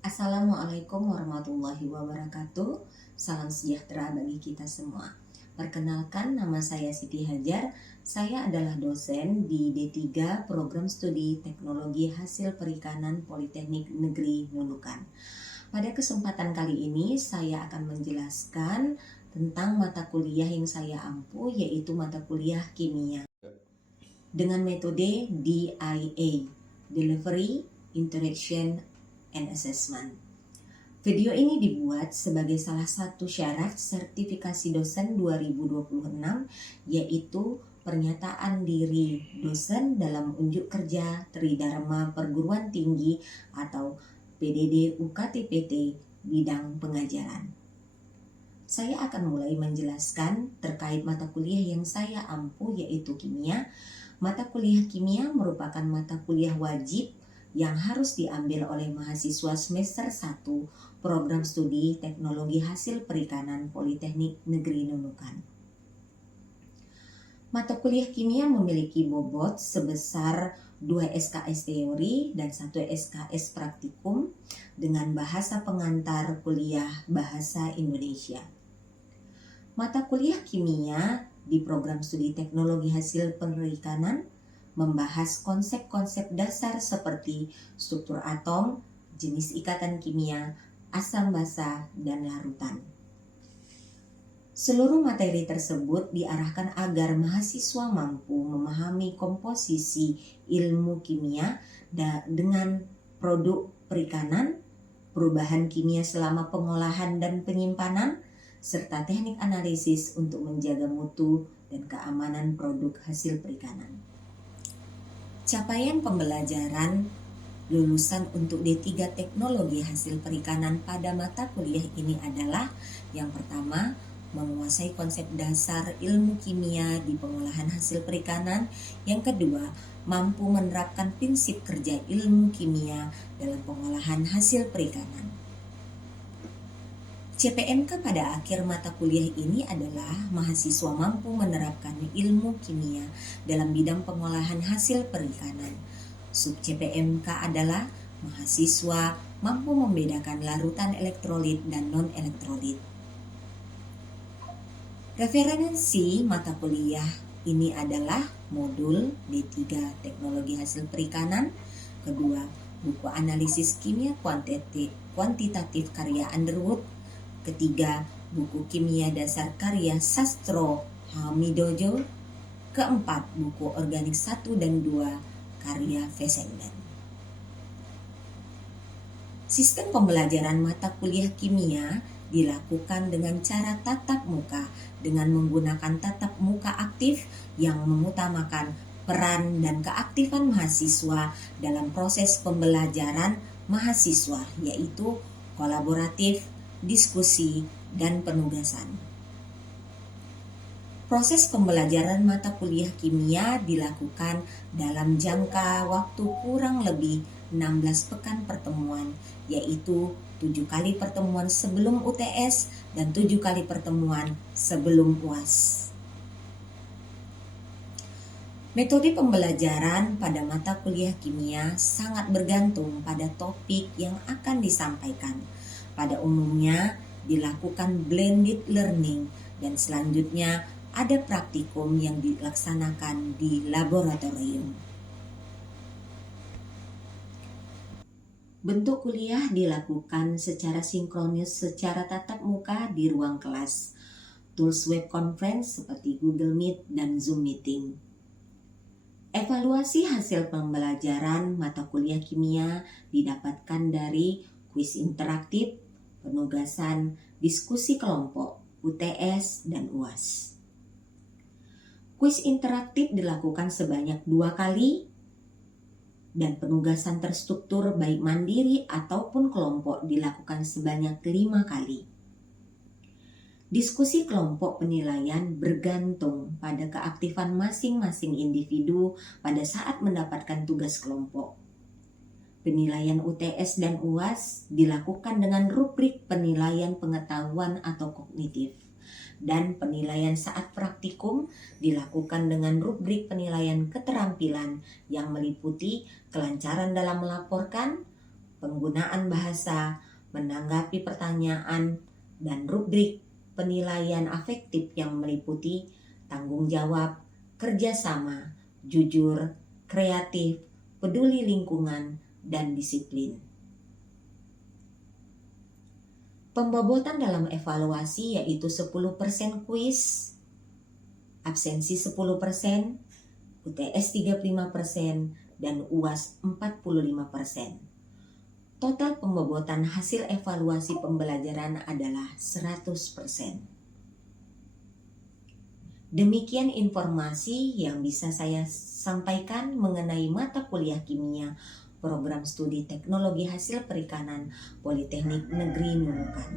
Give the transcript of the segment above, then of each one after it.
Assalamualaikum warahmatullahi wabarakatuh. Salam sejahtera bagi kita semua. Perkenalkan, nama saya Siti Hajar. Saya adalah dosen di D3 Program Studi Teknologi Hasil Perikanan Politeknik Negeri Nunukan. Pada kesempatan kali ini saya akan menjelaskan tentang mata kuliah yang saya ampu, yaitu mata kuliah kimia dengan metode DIA, Delivery, Interaction, and Assessment. Video ini dibuat sebagai salah satu syarat sertifikasi dosen 2026, yaitu pernyataan diri dosen dalam unjuk kerja Tridharma Perguruan Tinggi atau PDD UKTPT bidang pengajaran. Saya akan mulai menjelaskan terkait mata kuliah yang saya ampu, yaitu kimia. Mata kuliah kimia merupakan mata kuliah wajib yang harus diambil oleh mahasiswa semester 1 Program Studi Teknologi Hasil Perikanan Politeknik Negeri Nunukan. Mata kuliah kimia memiliki bobot sebesar 2 SKS teori dan 1 SKS praktikum dengan bahasa pengantar kuliah Bahasa Indonesia. Mata kuliah kimia di Program Studi Teknologi Hasil Perikanan membahas konsep-konsep dasar seperti struktur atom, jenis ikatan kimia, asam basa, dan larutan. Seluruh materi tersebut diarahkan agar mahasiswa mampu memahami komposisi ilmu kimia dengan produk perikanan, perubahan kimia selama pengolahan dan penyimpanan, serta teknik analisis untuk menjaga mutu dan keamanan produk hasil perikanan. Capaian pembelajaran lulusan untuk D3 Teknologi Hasil Perikanan pada mata kuliah ini adalah: yang pertama, menguasai konsep dasar ilmu kimia di pengolahan hasil perikanan. Yang kedua, mampu menerapkan prinsip kerja ilmu kimia dalam pengolahan hasil perikanan. CPNK pada akhir mata kuliah ini adalah mahasiswa mampu menerapkan ilmu kimia dalam bidang pengolahan hasil perikanan. Sub CPNK adalah mahasiswa mampu membedakan larutan elektrolit dan non-elektrolit. Referensi mata kuliah ini adalah modul D3 Teknologi Hasil Perikanan. Kedua, buku analisis kimia kuantitatif karya Underwood. Ketiga, buku kimia dasar karya Sastro Hamidojo. Keempat, buku organik 1 dan 2 karya Fessenden. Sistem pembelajaran mata kuliah kimia dilakukan dengan cara tatap muka dengan menggunakan tatap muka aktif yang mengutamakan peran dan keaktifan mahasiswa dalam proses pembelajaran mahasiswa, yaitu kolaboratif, diskusi, dan penugasan. Proses pembelajaran mata kuliah kimia dilakukan dalam jangka waktu kurang lebih 16 pekan pertemuan, yaitu 7 kali pertemuan sebelum UTS dan 7 kali pertemuan sebelum UAS. Metode pembelajaran pada mata kuliah kimia sangat bergantung pada topik yang akan disampaikan. Pada umumnya dilakukan blended learning dan selanjutnya ada praktikum yang dilaksanakan di laboratorium. Bentuk kuliah dilakukan secara sinkronis secara tatap muka di ruang kelas. Tools web conference seperti Google Meet dan Zoom Meeting. Evaluasi hasil pembelajaran mata kuliah kimia didapatkan dari kuis interaktif, penugasan, diskusi kelompok, UTS, dan UAS. Kuis interaktif dilakukan sebanyak 2 kali dan penugasan terstruktur baik mandiri ataupun kelompok dilakukan sebanyak 5 kali. Diskusi kelompok penilaian bergantung pada keaktifan masing-masing individu pada saat mendapatkan tugas kelompok. Penilaian UTS dan UAS dilakukan dengan rubrik penilaian pengetahuan atau kognitif, dan penilaian saat praktikum dilakukan dengan rubrik penilaian keterampilan yang meliputi kelancaran dalam melaporkan, penggunaan bahasa, menanggapi pertanyaan, dan rubrik penilaian afektif yang meliputi tanggung jawab, kerjasama, jujur, kreatif, peduli lingkungan, dan disiplin. Pembobotan dalam evaluasi yaitu 10% kuis, absensi 10%, UTS 35%, dan UAS 45%. Total pembobotan hasil evaluasi pembelajaran adalah 100%. Demikian informasi yang bisa saya sampaikan mengenai mata kuliah kimia program studi teknologi hasil perikanan Politeknik Negeri Nunukan.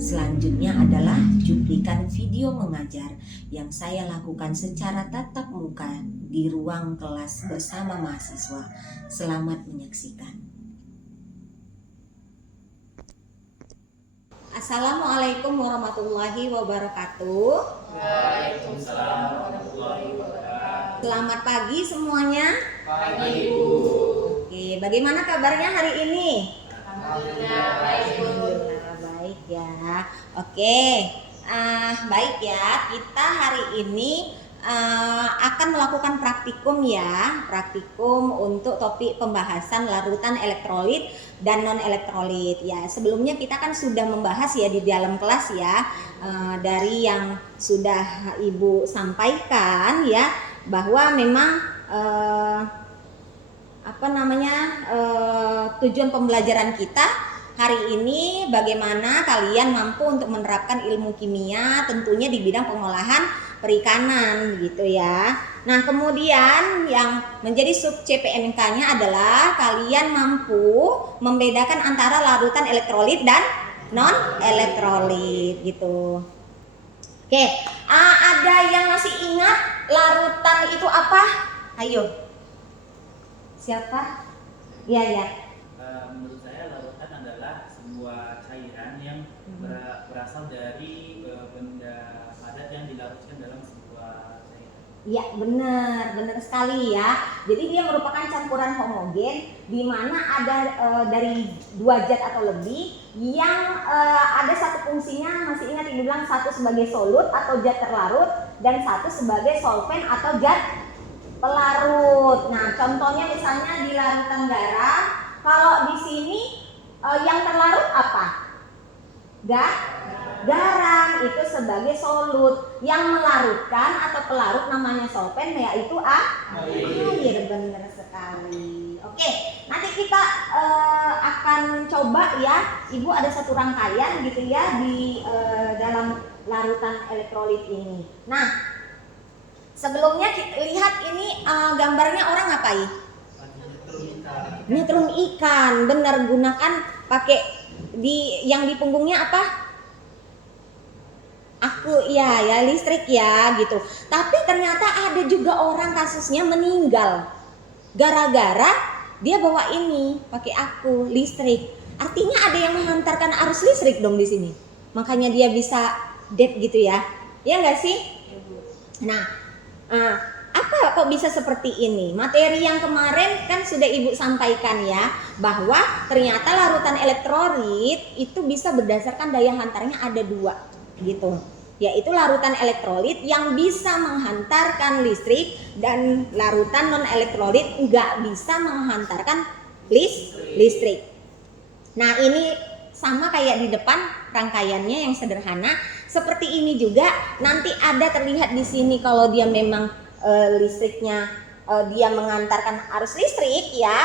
Selanjutnya adalah cuplikan video mengajar yang saya lakukan secara tatap muka di ruang kelas bersama mahasiswa. Selamat menyaksikan. Assalamualaikum warahmatullahi wabarakatuh. Waalaikumsalam warahmatullahi wabarakatuh. Selamat pagi semuanya. Pagi, Bu. Oke, bagaimana kabarnya hari ini? Alhamdulillah baik, Bu. Alhamdulillah baik ya. Oke, baik ya. Kita hari ini akan melakukan praktikum ya, praktikum untuk topik pembahasan larutan elektrolit dan non elektrolit ya. Sebelumnya kita kan sudah membahas ya di dalam kelas ya, dari yang sudah Ibu sampaikan ya, bahwa memang tujuan pembelajaran kita hari ini bagaimana kalian mampu untuk menerapkan ilmu kimia tentunya di bidang pengolahan perikanan gitu ya. Nah, kemudian yang menjadi sub CPNK-nya adalah kalian mampu membedakan antara larutan elektrolit dan non elektrolit gitu. Oke, ada yang masih ingat larutan itu apa? Ayo. Siapa? Ya. Menurut saya larutan adalah sebuah cairan yang berasal dari benda padat yang dilarutkan dalam sebuah cairan. Iya, benar sekali ya. Jadi dia merupakan campuran homogen di mana ada dari 2 zat atau lebih yang ada satu fungsinya, masih ingat Ibu bilang satu sebagai solut atau zat terlarut dan satu sebagai solvent atau zat pelarut. Nah, contohnya misalnya di larutan garam, kalau di sini yang terlarut apa? Garam itu sebagai solut, yang melarutkan atau pelarut namanya solvent yaitu air. Benar sekali. Oke, nanti kita akan coba ya, Ibu ada satu rangkaian gitu ya di dalam larutan elektrolit ini. Nah, sebelumnya kita lihat ini gambarnya orang ngapain? Nyetrum ikan. Benar, gunakan pakai yang di punggungnya apa? Ya listrik ya gitu. Tapi ternyata ada juga orang kasusnya meninggal gara-gara dia bawa ini pakai listrik. Artinya ada yang menghantarkan arus listrik dong di sini. Makanya dia bisa dead gitu ya. Ya enggak sih? Nah, apa kok bisa seperti ini? Materi yang kemarin kan sudah Ibu sampaikan ya, bahwa ternyata larutan elektrolit itu bisa berdasarkan daya hantarnya ada 2 gitu. Yaitu larutan elektrolit yang bisa menghantarkan listrik dan larutan non elektrolit nggak bisa menghantarkan listrik. Nah, ini sama kayak di depan rangkaiannya yang sederhana. Seperti ini juga nanti ada terlihat di sini kalau dia memang listriknya dia mengantarkan arus listrik ya,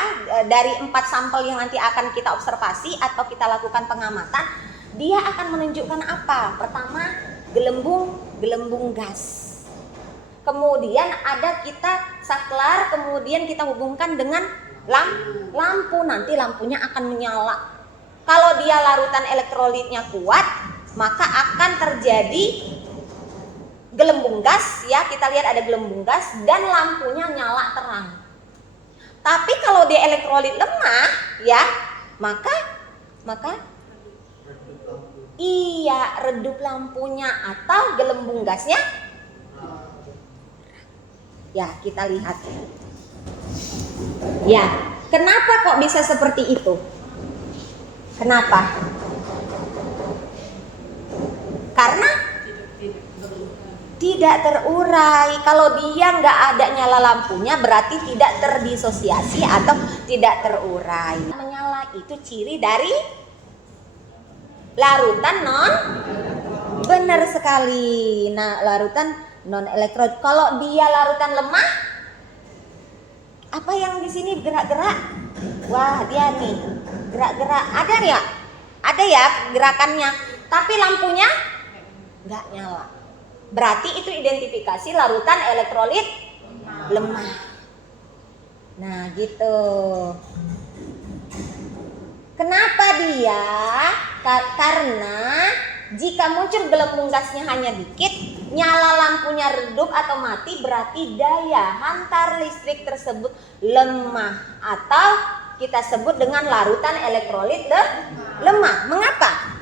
dari 4 sampel yang nanti akan kita observasi atau kita lakukan pengamatan, dia akan menunjukkan apa? Pertama, gelembung gas. Kemudian ada kita saklar, kemudian kita hubungkan dengan lampu. Nanti lampunya akan menyala. Kalau dia larutan elektrolitnya kuat, maka akan terjadi gelembung gas ya, kita lihat ada gelembung gas dan lampunya nyala terang. Tapi kalau dia elektrolit lemah ya, maka redup lampunya atau gelembung gasnya. Ya, kita lihat. Ya, Kenapa kok bisa seperti itu? Kenapa? Karena tidak terurai. Kalau dia nggak ada nyala lampunya berarti tidak terdisosiasi atau tidak terurai. Menyala itu ciri dari larutan non. Benar sekali. Nah, larutan non elektrolit. Kalau dia larutan lemah, apa yang di sini gerak-gerak? Wah, dia nih gerak-gerak. Ada ya? Ada ya gerakannya. Tapi lampunya nggak nyala. Berarti itu identifikasi larutan elektrolit lemah. Nah, gitu. Kenapa dia? Karena jika muncul gelembung gasnya hanya dikit, nyala lampunya redup atau mati, berarti daya hantar listrik tersebut lemah atau kita sebut dengan larutan elektrolit lemah. Mengapa?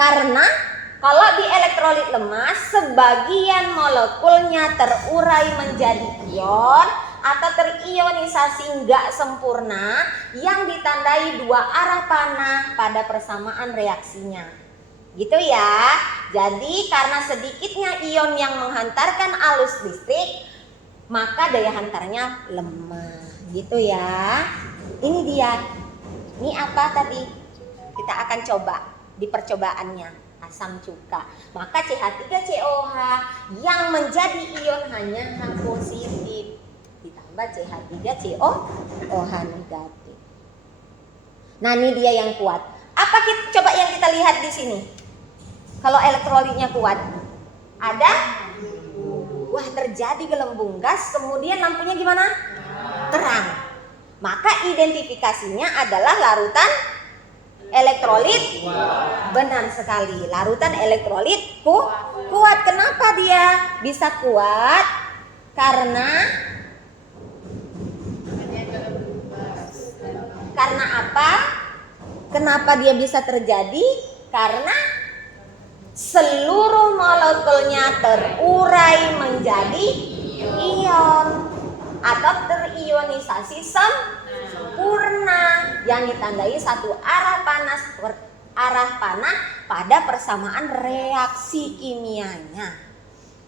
Karena kalau di elektrolit lemah, sebagian molekulnya terurai menjadi ion atau terionisasi nggak sempurna yang ditandai dua arah panah pada persamaan reaksinya. Gitu ya. Jadi karena sedikitnya ion yang menghantarkan arus listrik, maka daya hantarnya lemah. Gitu ya. Ini dia. Ini apa tadi? Kita akan coba di percobaannya. Asam cuka. Maka CH3COH yang menjadi ion hanya H positif ditambah CH3COH negatif. Nah, ini dia yang kuat. Apa coba yang kita lihat di sini? Kalau elektrolitnya kuat, ada? Wah, terjadi gelembung gas, kemudian lampunya gimana? Terang. Maka identifikasinya adalah larutan elektrolit. Benar sekali, larutan elektrolit kuat. Kenapa dia bisa kuat? Karena apa? Kenapa dia bisa terjadi? Karena seluruh molekulnya terurai menjadi ion atau terionisasi sempurna yang ditandai satu arah panah pada persamaan reaksi kimianya.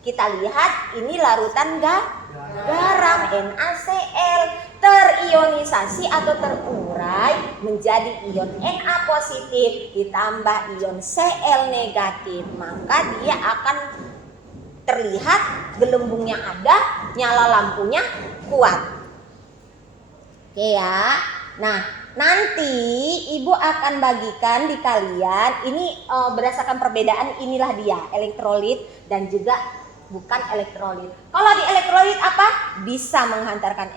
Kita lihat ini larutan garam NaCl terionisasi atau terurai menjadi ion Na positif ditambah ion Cl negatif, maka dia akan terlihat gelembungnya ada, nyala lampunya kuat. Oke ya. Nah, nanti Ibu akan bagikan di kalian ini berdasarkan perbedaan, inilah dia elektrolit dan juga bukan elektrolit. Kalau di elektrolit apa? Bisa menghantarkan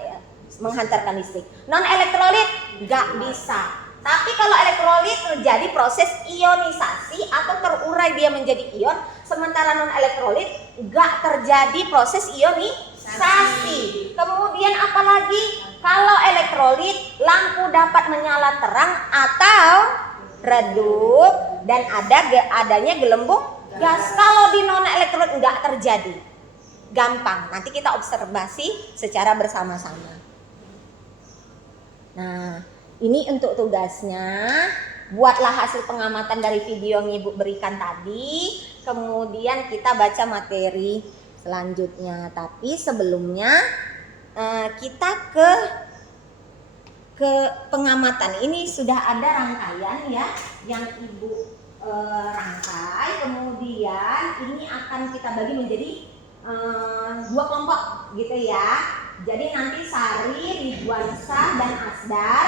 listrik. Non elektrolit nggak bisa. Tapi kalau elektrolit terjadi proses ionisasi atau terurai dia menjadi ion, sementara non elektrolit nggak terjadi proses ionisasi. Kemudian apalagi? Kalau elektrolit lampu dapat menyala terang atau redup dan adanya gelembung gas. Kalau di non elektrolit nggak terjadi. Gampang. Nanti kita observasi secara bersama-sama. Nah, ini untuk tugasnya. Buatlah hasil pengamatan dari video yang Ibu berikan tadi. Kemudian kita baca materi selanjutnya. Tapi sebelumnya kita ke pengamatan. Ini sudah ada rangkaian ya yang Ibu rangkai. Kemudian ini akan kita bagi menjadi dua kelompok gitu ya. Jadi nanti Sari, Ridwansyah dan Asdar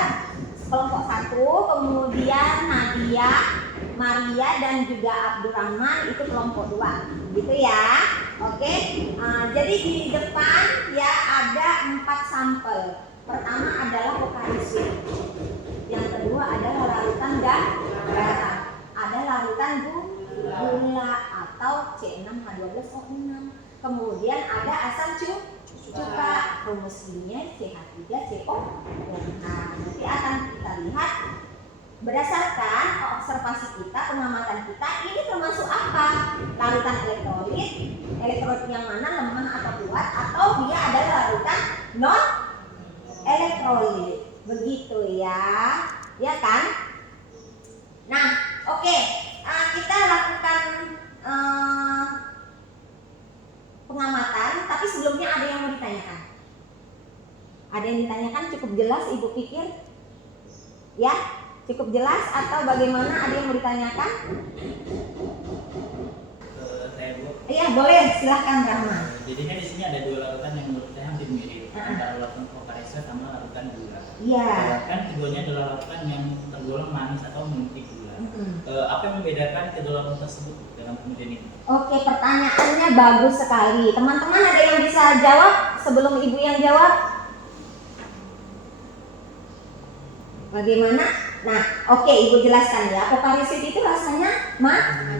kelompok 1, kemudian Nadia, Maria dan juga Abdurrahman itu kelompok 2 gitu ya. Oke. Jadi di depan ya ada 4 sampel. Pertama adalah vokalisir. Yang kedua adalah larutan garam. Ada larutan gula atau C6H12O6. Kemudian ada asam cuka, rumus I-nya CH3COOH. Nanti akan kita lihat berdasarkan observasi kita, pengamatan kita, ini termasuk apa? Larutan elektrolit yang mana lemah atau kuat, atau dia adalah larutan non elektrolit. elektrolit. Begitu ya. Ya kan? Nah, oke. Kita lakukan pengamatan, tapi sebelumnya ada yang mau ditanyakan? Ada yang ditanyakan? Cukup jelas Ibu pikir? Ya? Cukup jelas atau bagaimana? Ada yang mau ditanyakan? Saya Bu. Iya, boleh. Silahkan Rahma. Jadi kan di sini ada dua larutan yang menurut saya hampir mirip antara larutan Pocariser sama larutan gula. Iya. Kan keduanya adalah larutan yang tergolong manis atau memiliki gula. Apa yang membedakan kedua larutan tersebut dalam penelitian ini? Oke, pertanyaannya bagus sekali. Teman-teman ada yang bisa jawab sebelum Ibu yang jawab? Bagaimana? Nah, oke, Ibu jelaskan ya. Pocariser itu rasanya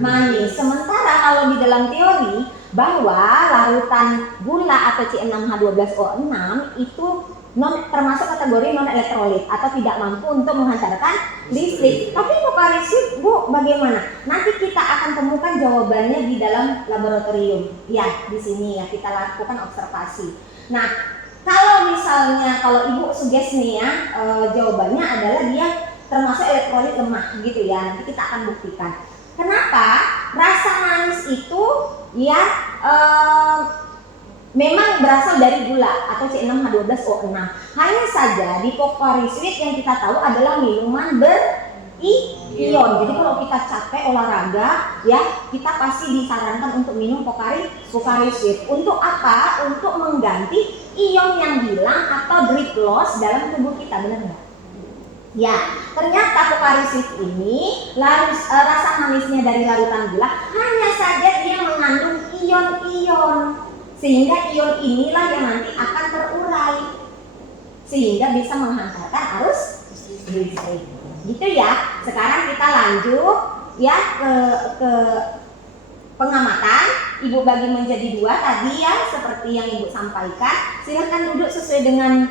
manis. Sementara kalau di dalam teori bahwa larutan gula atau C6H12O6 itu termasuk kategori non elektrolit atau tidak mampu untuk menghantarkan listrik. Tapi Pocariser, Bu, bagaimana? Nanti kita akan temukan jawabannya di dalam laboratorium. Ya, di sini ya kita lakukan observasi. Nah, kalau misalnya Ibu suggest nih ya, jawabannya adalah dia termasuk elektrolit lemah gitu ya. Nanti kita akan buktikan. Kenapa? Rasa manis itu ya memang berasal dari gula atau C6H12O6. Hanya saja di Pocariser yang kita tahu adalah minuman berion. Jadi kalau kita capek olahraga ya, kita pasti disarankan untuk minum Pocariser. Untuk apa? Untuk mengganti ion yang hilang atau drip loss dalam tubuh kita, benar nggak? Ya, ternyata Pocariser ini rasa manisnya dari larutan gula, hanya saja dia mengandung ion-ion, sehingga ion inilah yang nanti akan terurai sehingga bisa menghantarkan arus listrik. Gitu ya. Sekarang kita lanjut ya ke pengamatan. Ibu bagi menjadi dua tadi ya, seperti yang Ibu sampaikan. Silahkan duduk sesuai dengan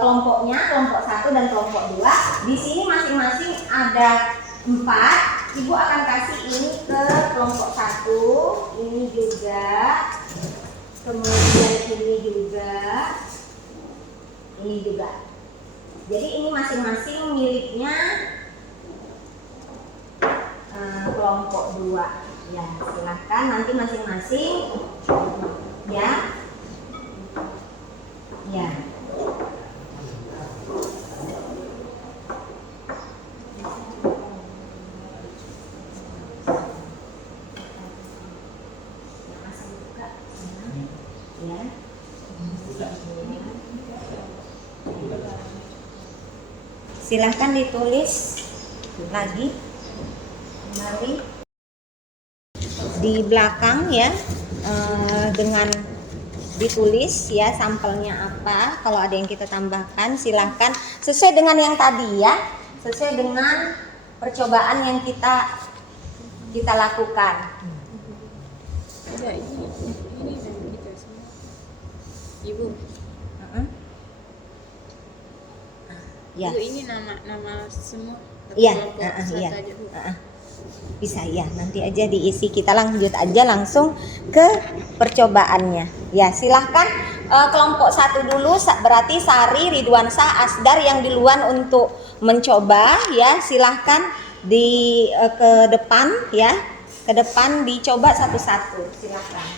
kelompoknya, kelompok 1 dan kelompok 2. Di sini masing-masing ada 4. Ibu akan kasih ini ke kelompok 1, ini juga, kemudian ini juga. Jadi ini masing-masing miliknya kelompok 2. Ya, silahkan nanti masing-masing ya. Ya. Silahkan ditulis lagi kembali di belakang ya, dengan ditulis ya sampelnya apa. Kalau ada yang kita tambahkan silahkan sesuai dengan yang tadi ya, sesuai dengan percobaan yang kita lakukan. Ada ini dan kita semua. Ibu. Ya. Ibu, ini nama semua. Iya, iya. Bisa ya, nanti aja diisi. Kita lanjut aja langsung ke percobaannya. Ya, silahkan kelompok 1 dulu, berarti Sari, Ridwansyah, Asdar yang duluan untuk mencoba ya. Silahkan ke depan ya. Ke depan dicoba satu-satu. Silahkan.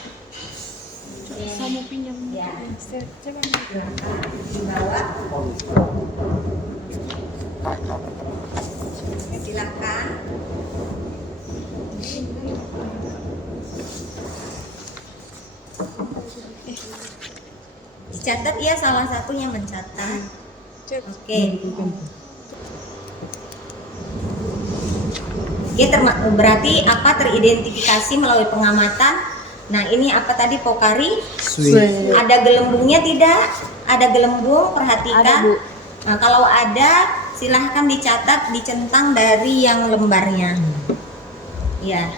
Saya mau pinjam. Ya. Coba. Dibawa. Silahkan. Dicatat ya, salah satunya mencatat. Oke. Berarti apa teridentifikasi melalui pengamatan. Nah, ini apa tadi Pocariser? Ada gelembungnya tidak? Ada gelembung, perhatikan. Ada, Bu. Nah, kalau ada silahkan dicatat, dicentang dari yang lembarnya. Ya.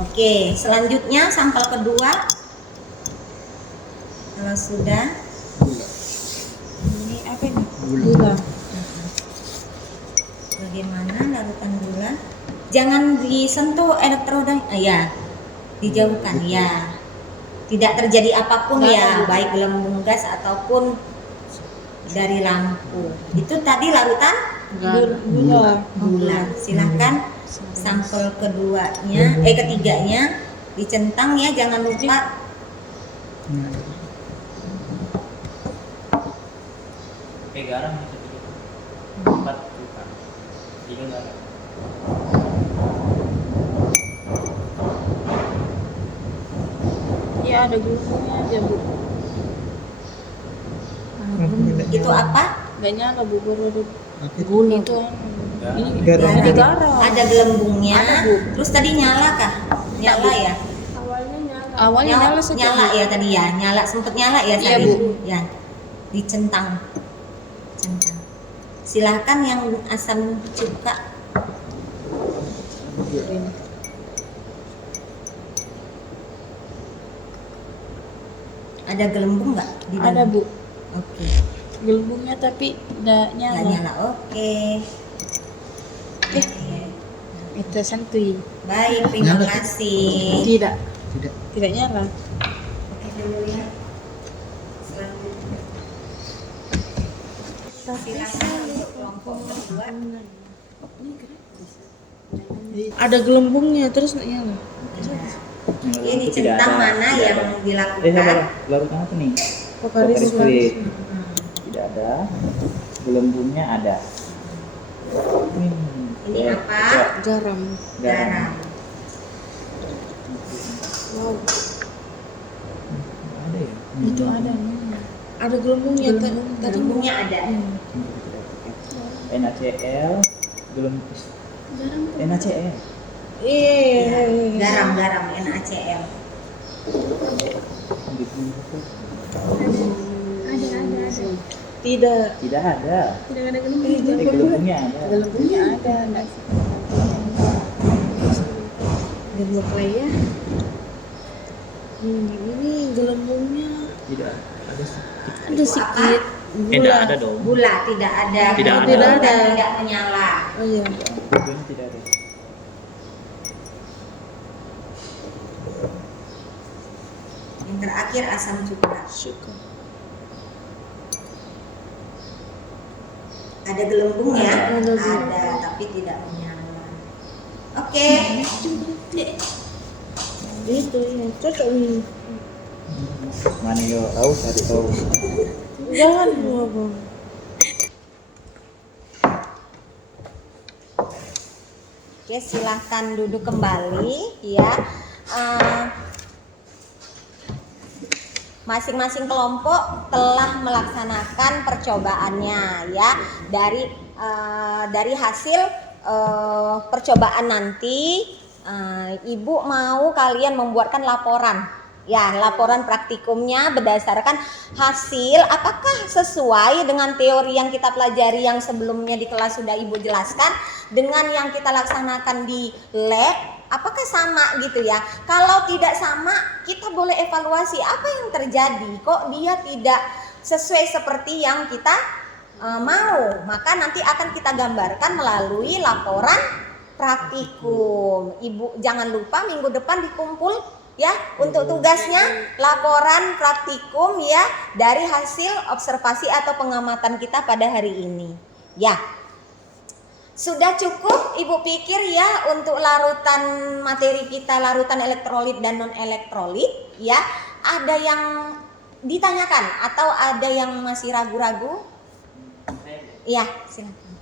Oke, selanjutnya sampel kedua. Kalau sudah. Ini apa ini? Gula. Bagaimana larutan gula? Jangan disentuh elektroda. Ya. Dijauhkan ya. Tidak terjadi apapun Nggak ya, ada. baik gelembung gas ataupun dari lampu. Itu tadi larutan Gula. gula. Silahkan sampel ketiganya dicentang ya, jangan lupa. Garam gitu. 4 juta. 3 garam. Ya ada gulanya aja Bu. Itu apa? Gak nyala Bu, baru ada Gula. itu. Ini Garam. ada garam. Ada gelembungnya. Ada, Bu. Terus tadi nyala kah? Nyala ya? Awalnya nyala saja. Nyala ya tadi ya, nyala sempet nyala ya Iya, tadi. Bu. Ya, dicentang. Centang. Silahkan yang asam cuka. Ada gelembung nggak di dalam? Ada Bu. Oke. Gelembungnya tapi nggak nyala. Nggak nyala. Oke. Itu santuy. Baik, terima Nyala. kasih. Tidak. Tidak. Tidak nyala. Oke dulu ya. Selanjutnya. Silakan untuk kelompok kedua. Ada gelembungnya terus nggak nyala. Ini centang mana yang dilakukan? sabar. Larutan apa nih? Pokari Sweet. Tidak ada. Gelembungnya ada. Ini apa? garam. Garam. Wow. Ada ya? Itu ada. Ada gelembungnya tadi. Gelembungnya ada. NaCl gelembung NaCl. Iya. Garam NaCl. Tidak. Tidak ada. Tidak ada gelembungnya. Gelembungnya ada. Gelembungnya ada. Gelembung apa ya? Ini gelembungnya Tidak ada. ada sedikit. Tidak ada dong. Gula tidak ada. Tidak Gelembung ada. dan tidak menyala. Oh iya. Gelembungnya tidak ada. Yang terakhir asam cuka. Suka. Ada gelembungnya? Ada. Ada, tapi tidak menyala. Oke. Itu ya cocok nih. Mana yo tahu cari tahu. Jangan dua bang. Oke, silahkan duduk kembali ya. Masing-masing kelompok telah melaksanakan percobaannya ya. Dari hasil percobaan nanti, Ibu mau kalian membuatkan laporan. Ya, laporan praktikumnya berdasarkan hasil apakah sesuai dengan teori yang kita pelajari yang sebelumnya di kelas sudah Ibu jelaskan dengan yang kita laksanakan di lab, apakah sama gitu ya. Kalau tidak sama, kita boleh evaluasi apa yang terjadi, kok dia tidak sesuai seperti yang kita mau. Maka nanti akan kita gambarkan melalui laporan praktikum. Ibu jangan lupa minggu depan dikumpul ya untuk tugasnya laporan praktikum ya dari hasil observasi atau pengamatan kita pada hari ini. Ya. Sudah cukup Ibu pikir ya untuk larutan materi kita, larutan elektrolit dan non elektrolit ya. Ada yang ditanyakan atau ada yang masih ragu-ragu? Iya, silakan.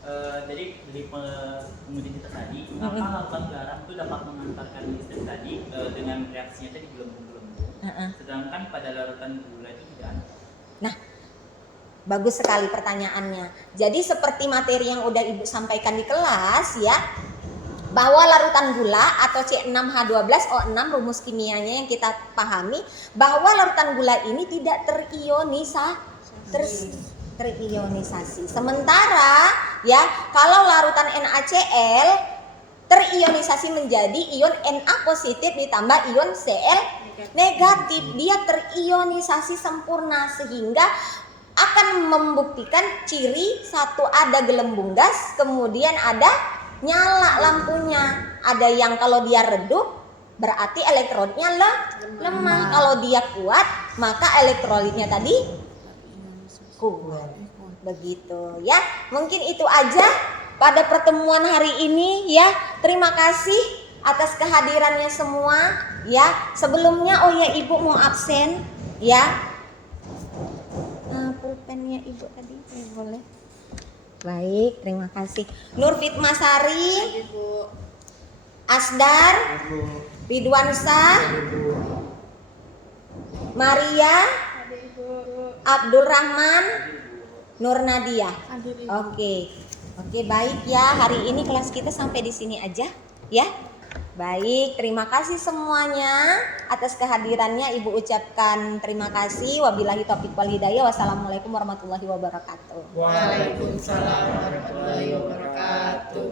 Jadi dari penguji kita tadi, mengapa larutan garam itu dapat mengantarkan listrik tadi dengan reaksinya tadi gelembung-gelembung, sedangkan pada larutan gula itu tidak ada. Nah, bagus sekali pertanyaannya. Jadi seperti materi yang udah Ibu sampaikan di kelas ya, bahwa larutan gula atau C6H12O6 rumus kimianya yang kita pahami bahwa larutan gula ini tidak terionisasi. Sementara ya kalau larutan NaCl terionisasi menjadi ion Na positif ditambah ion Cl negatif. Dia terionisasi sempurna sehingga akan membuktikan ciri satu ada gelembung gas, kemudian ada nyala lampunya. Ada yang kalau dia redup berarti elektrodnya lemah. Kalau dia kuat, maka elektrolitnya tadi kuat. Begitu ya. Mungkin itu aja pada pertemuan hari ini ya. Terima kasih atas kehadirannya semua ya. Sebelumnya oh ya Ibu mau absen ya. Pulpennya Ibu tadi boleh. Baik, terima kasih. Nur Fitmasari, Asdar, Ridwansa, Maria, Abdul Rahman, Nur Nadia. Oke, baik ya. Hari ini kelas kita sampai di sini aja ya. Baik, terima kasih semuanya atas kehadirannya. Ibu ucapkan terima kasih. Wabillahi taufiq wal hidayah. Wassalamualaikum warahmatullahi wabarakatuh. Waalaikumsalam warahmatullahi wabarakatuh.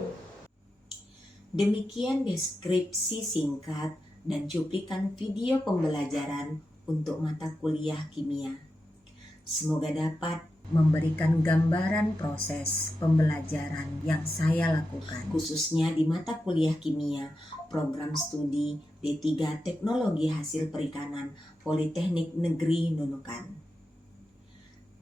Demikian deskripsi singkat dan cuplikan video pembelajaran untuk mata kuliah kimia. Semoga dapat memberikan gambaran proses pembelajaran yang saya lakukan, khususnya di mata kuliah kimia, program studi D3 Teknologi Hasil Perikanan Politeknik Negeri Nunukan.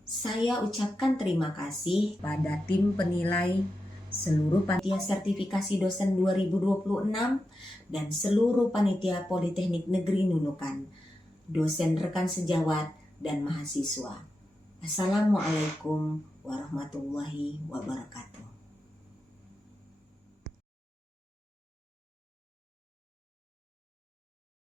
Saya ucapkan terima kasih pada tim penilai, seluruh panitia sertifikasi dosen 2026, dan seluruh panitia Politeknik Negeri Nunukan, dosen rekan sejawat dan mahasiswa. Assalamualaikum warahmatullahi wabarakatuh.